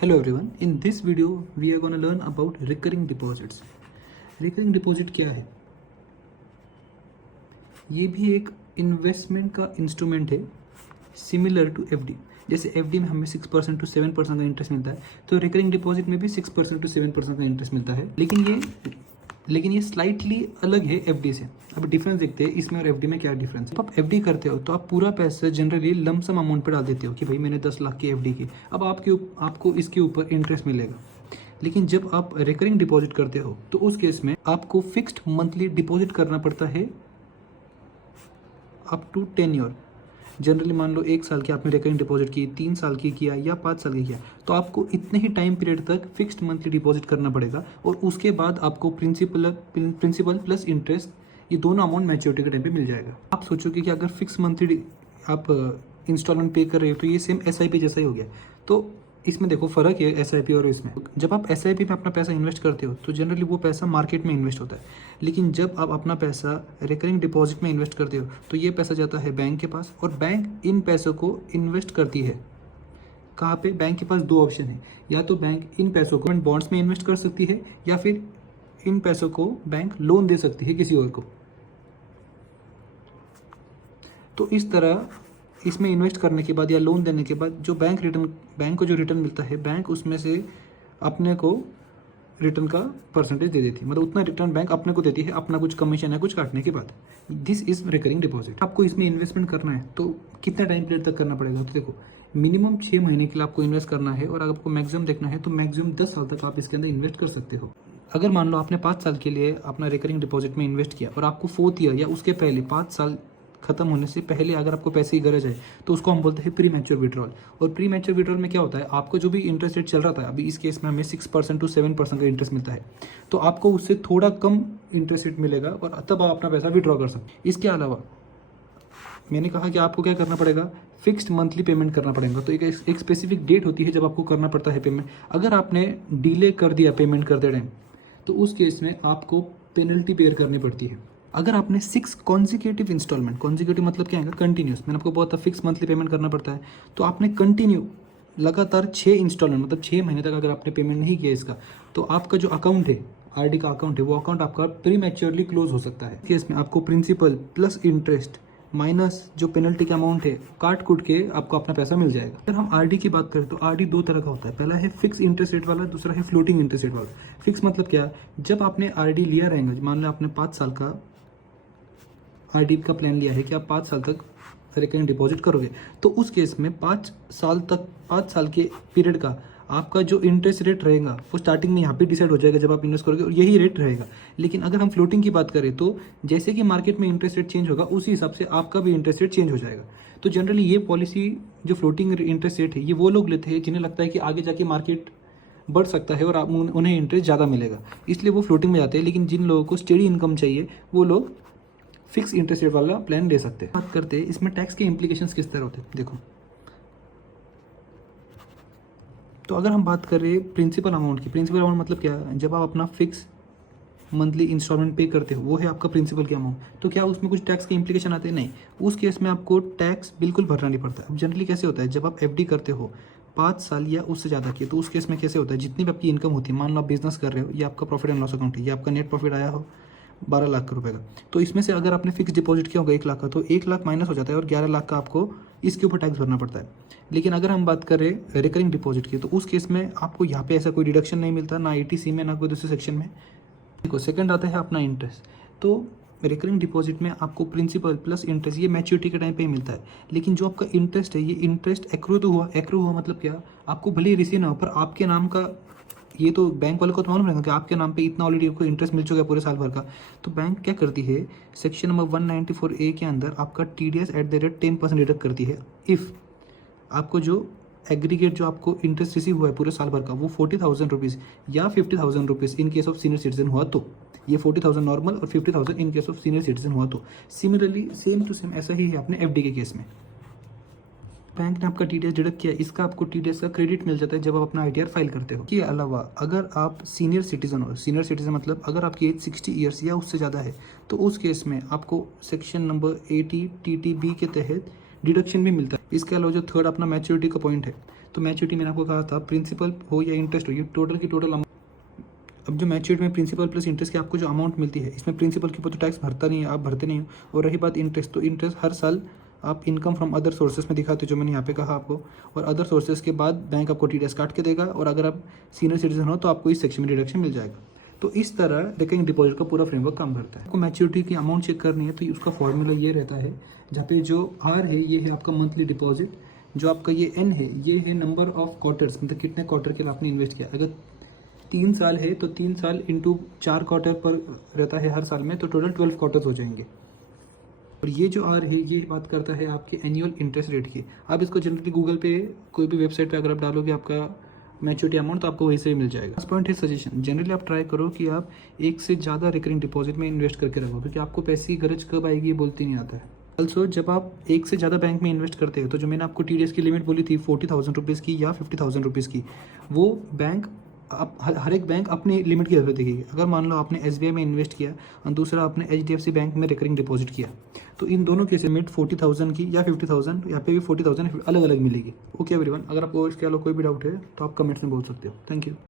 Hello everyone, in this video we are going to learn about recurring deposits. Recurring deposit क्या है? ये भी एक इन्वेस्टमेंट का इंस्ट्रूमेंट है सिमिलर टू एफडी। जैसे एफडी में हमें 6% to 7% का इंटरेस्ट मिलता है, तो रिकरिंग डिपॉजिट में भी 6% to 7% का इंटरेस्ट मिलता है। लेकिन ये स्लाइटली अलग है एफडी से। अब डिफरेंस देखते हैं इसमें और एफडी में क्या डिफरेंस है। जब आप एफडी करते हो तो आप पूरा पैसा जनरली लमसम अमाउंट पर डाल देते हो कि भाई मैंने 10 लाख की एफडी की, अब आपको इसके ऊपर इंटरेस्ट मिलेगा। लेकिन जब आप रिकरिंग डिपॉजिट करते हो तो उस केस में आपको फिक्स्ड मंथली डिपॉजिट करना पड़ता है अप टू 10 ईयर। जनरली मान लो 1 साल की आपने रिकरिंग डिपॉजिट की, 3 साल की किया या 5 साल की किया, तो आपको इतने ही टाइम पीरियड तक फिक्स्ड मंथली डिपॉजिट करना पड़ेगा और उसके बाद आपको प्रिंसिपल प्लस इंटरेस्ट ये दोनों अमाउंट मैच्योरिटी के टाइम पे मिल जाएगा। आप सोचोगे कि अगर फिक्स मंथली आप इंस्टॉलमेंट पे कर रहे हो तो ये सेम एसआईपी जैसा ही हो गया। तो इसमें देखो फ़र्क है एसआईपी और इसमें। जब आप एसआईपी में अपना पैसा इन्वेस्ट करते हो तो जनरली वो पैसा मार्केट में इन्वेस्ट होता है, लेकिन जब आप अपना पैसा रिकरिंग डिपॉजिट में इन्वेस्ट करते हो तो ये पैसा जाता है बैंक के पास और बैंक इन पैसों को इन्वेस्ट करती है। कहाँ पे? बैंक के पास 2 ऑप्शन है, या तो बैंक इन पैसों को बॉन्ड्स में इन्वेस्ट कर सकती है या फिर इन पैसों को बैंक लोन दे सकती है किसी और को। तो इस तरह इसमें इन्वेस्ट करने के बाद या लोन देने के बाद जो बैंक को जो रिटर्न मिलता है, बैंक उसमें से अपने को रिटर्न का परसेंटेज दे देती है। मतलब उतना रिटर्न बैंक अपने को देती है, अपना कुछ कमीशन है कुछ काटने के बाद। This is recurring deposit. आपको इसमें इन्वेस्टमेंट करना है तो कितना टाइम पीरियड तक करना पड़ेगा? तो देखो मिनिमम 6 महीने के लिए आपको इन्वेस्ट करना है और अगर आपको मैक्सिमम देखना है तो मैक्सिमम 10 साल तक आप इसके अंदर इन्वेस्ट कर सकते हो। अगर मान लो आपने 5 साल के लिए अपना रिकरिंग डिपॉजिट में इन्वेस्ट किया और आपको 4th ईयर या उसके पहले 5 साल खत्म होने से पहले अगर आपको पैसे की गरज है तो उसको हम बोलते हैं प्री मैच्योर विड्रॉल। और प्री मैच्योर विड्रॉल में क्या होता है, आपको जो भी इंटरेस्ट रेट चल रहा था, अभी इस केस में हमें 6% to 7% का इंटरेस्ट मिलता है, तो आपको उससे थोड़ा कम इंटरेस्ट रेट मिलेगा और तब आप अपना पैसा विड्रॉ कर सकते हैं। इसके अलावा मैंने कहा कि आपको क्या करना पड़ेगा, फिक्स्ड मंथली पेमेंट करना पड़ेगा। तो एक स्पेसिफिक डेट होती है जब आपको करना पड़ता है पेमेंट। अगर आपने डिले कर दिया पेमेंट करते टाइम तो उस केस में आपको पेनल्टी पेयर करनी पड़ती है। अगर आपने 6 कॉन्जिक्यूटिव इंस्टॉलमेंट, कॉन्जिक्यूटिव मतलब क्या है, कंटिन्यूस, मैंने आपको बहुत फिक्स मंथली पेमेंट करना पड़ता है, तो आपने कंटिन्यू लगातार 6 इंस्टॉलमेंट मतलब 6 महीने तक अगर आपने पेमेंट नहीं किया इसका, तो आपका जो अकाउंट है, आरडी का अकाउंट है, वो अकाउंट आपका प्री मैच्योरली क्लोज हो सकता है। केस में आपको प्रिंसिपल प्लस इंटरेस्ट माइनस जो पेनल्टी का अमाउंट है काट कूट के आपको अपना पैसा मिल जाएगा। अगर हम आरडी की बात करें तो आरडी 2 तरह का होता है। पहला है फिक्स इंटरेस्ट रेट वाला, दूसरा है फ्लोटिंग इंटरेस्ट रेट वाला। फिक्स मतलब क्या, जब आपने आरडी लिया रहेगा, मान लो आपने 5 साल का आरडी का प्लान लिया है कि आप 5 साल तक रिकरिंग डिपॉजिट करोगे, तो उस केस में 5 साल के पीरियड का आपका जो इंटरेस्ट रेट रहेगा वो स्टार्टिंग में यहाँ पे डिसाइड हो जाएगा जब आप इन्वेस्ट करोगे, और यही रेट रहेगा। लेकिन अगर हम फ्लोटिंग की बात करें तो जैसे कि मार्केट में इंटरेस्ट रेट चेंज होगा उसी हिसाब से आपका भी इंटरेस्ट रेट चेंज हो जाएगा। तो जनरली ये पॉलिसी जो फ्लोटिंग इंटरेस्ट रेट है ये वो लोग लेते हैं जिन्हें लगता है कि आगे जाके मार्केट बढ़ सकता है और उन्हें इंटरेस्ट ज़्यादा मिलेगा, इसलिए वो फ्लोटिंग में जाते हैं। लेकिन जिन लोगों को स्टेडी इनकम चाहिए वो लोग फिक्स इंटरेस्ट रेट वाला प्लान ले सकते हैं। बात करते हैं इसमें टैक्स के इम्प्लीकेशंस किस तरह होते हैं। देखो, तो अगर हम बात करें प्रिंसिपल अमाउंट की, प्रिंसिपल अमाउंट मतलब क्या है, जब आप अपना फिक्स मंथली इंस्टॉलमेंट पे करते हो वो है आपका प्रिंसिपल की अमाउंट, तो क्या उसमें कुछ टैक्स के इम्प्लीकेशन आते हैं? नहीं, उस केस में आपको टैक्स बिल्कुल भरना नहीं पड़ता। अब जनरली कैसे होता है, जब आप एफडी करते हो 5 साल या उससे ज़्यादा की, तो उस केस में कैसे होता है, जितनी भी आपकी इनकम होती है, मान लो आप बिजनेस कर रहे हो, ये आपका प्रॉफिट एंड लॉस अकाउंट है, ये आपका नेट प्रॉफिट आया हो 12 लाख रुपए का, तो इसमें से अगर आपने फिक्स डिपॉजिट किया होगा 1 लाख का, तो 1 लाख माइनस हो जाता है और 11 लाख का आपको इसके ऊपर टैक्स भरना पड़ता है। लेकिन अगर हम बात करें रिकरिंग डिपॉजिट की, तो उस केस में आपको यहाँ पे ऐसा कोई डिडक्शन नहीं मिलता, ना ईटीसी में ना कोई दूसरे सेक्शन में। देखो, सेकंड आता है अपना इंटरेस्ट। तो रिकरिंग डिपॉजिट में आपको प्रिंसिपल प्लस इंटरेस्ट ये मैच्योरिटी के टाइम पे ही मिलता है। लेकिन जो आपका इंटरेस्ट है ये इंटरेस्ट एक्रू हुआ मतलब क्या, आपको भले ही रिसीव ना हो पर आपके नाम का, ये तो बैंक वाले को तो मालूम रहेगा कि आपके नाम पे इतना ऑलरेडी आपको इंटरेस्ट मिल चुका है पूरे साल भर का। तो बैंक क्या करती है, सेक्शन नंबर 194A के अंदर आपका TDS at the rate 10% deduct करती है। इफ़ आपको जो एग्रीगेट जो आपको इंटरेस्ट रिसीव हुआ है पूरे साल भर का वो 40,000 रुपीज़ या 50,000 rupees in case of senior citizen हुआ, तो ये 40,000 नॉर्मल और 50,000 in case of senior citizen हुआ, तो सिमिलरली सेम टू सेम ऐसा ही है अपने एफडी के केस में। बैंक ने आपका TDS डिडक्ट किया, इसका आपको TDS का क्रेडिट मिल जाता है जब आप अपना ITR फाइल करते हो। इसके अलावा अगर आप सीनियर सिटीजन हो, सीनियर सिटीजन मतलब अगर आपकी एज 60 ईयर्स या उससे ज़्यादा है, तो उस केस में आपको सेक्शन नंबर 80 TTB के तहत डिडक्शन भी मिलता है। इसके अलावा जो थर्ड अपना मैच्योरिटी का पॉइंट है, तो मैच्योरिटी मैंने आपको कहा था प्रिंसिपल हो या इंटरेस्ट हो, ये टोटल की टोटल अब जो मैच्योरिटी में प्रिंसिपल प्लस इंटरेस्ट की आपको जो अमाउंट मिलती है, इसमें प्रिंसिपल के ऊपर तो टैक्स भरता नहीं है, आप भरते नहीं हो। और रही बात इंटरेस्ट, तो इंटरेस्ट हर साल आप इनकम फ्रॉम अदर सोर्सेज में दिखाते हो, जो मैंने यहाँ पे कहा आपको। और अदर सोर्सेज के बाद बैंक आपको TDS काट के देगा, और अगर आप सीनियर सिटीजन हो तो आपको इस सेक्शन में डिडक्शन मिल जाएगा। तो इस तरह रिकरिंग डिपॉजिट का पूरा फ्रेमवर्क काम करता है। आपको मैच्योरिटी की अमाउंट चेक करनी है तो उसका फॉर्मूला ये रहता है, जहाँ पे जो R है ये है आपका मंथली डिपॉजिट, जो आपका ये N है ये है नंबर ऑफ क्वार्टर्स, मतलब कितने क्वार्टर के लिए आपने इन्वेस्ट किया। अगर 3 साल है तो 3 साल इंटू 4 क्वार्टर पर रहता है हर साल में, तो टोटल 12 क्वार्टर्स हो जाएंगे। और ये जो R है ये बात करता है आपके एनुअल इंटरेस्ट रेट की। आप इसको जनरली गूगल पे कोई भी वेबसाइट पे अगर आप डालोगे आपका मैच्योरिटी अमाउंट, तो आपको वहीं से मिल जाएगा। फर्स्ट पॉइंट है सजेशन, जनरली आप ट्राई करो कि आप एक से ज़्यादा रिकरिंग डिपॉजिट में इन्वेस्ट करके रखो, क्योंकि आपको पैसे की गरज कब आएगी ये बोलते नहीं आता है। ऑल्सो जब आप एक से ज़्यादा बैंक में इन्वेस्ट करते हो, तो जो मैंने आपको TDS की लिमिट बोली थी 40,000 रुपीज़ की या 50,000 रुपीज़ की, वो बैंक आप हर एक बैंक अपनी लिमिट की जरूरत देखेगी। अगर मान लो आपने SBI में इन्वेस्ट किया और दूसरा आपने HDFC बैंक में रिकरिंग डिपॉजिट किया, तो इन दोनों की लिमिट 40,000 की या 50,000, यहाँ पे भी 40,000 अलग अलग मिलेगी। ओके एवरीवन, अगर आपको इसके अलावा कोई भी डाउट है तो आप कमेंट्स में बोल सकते हो। Thank you.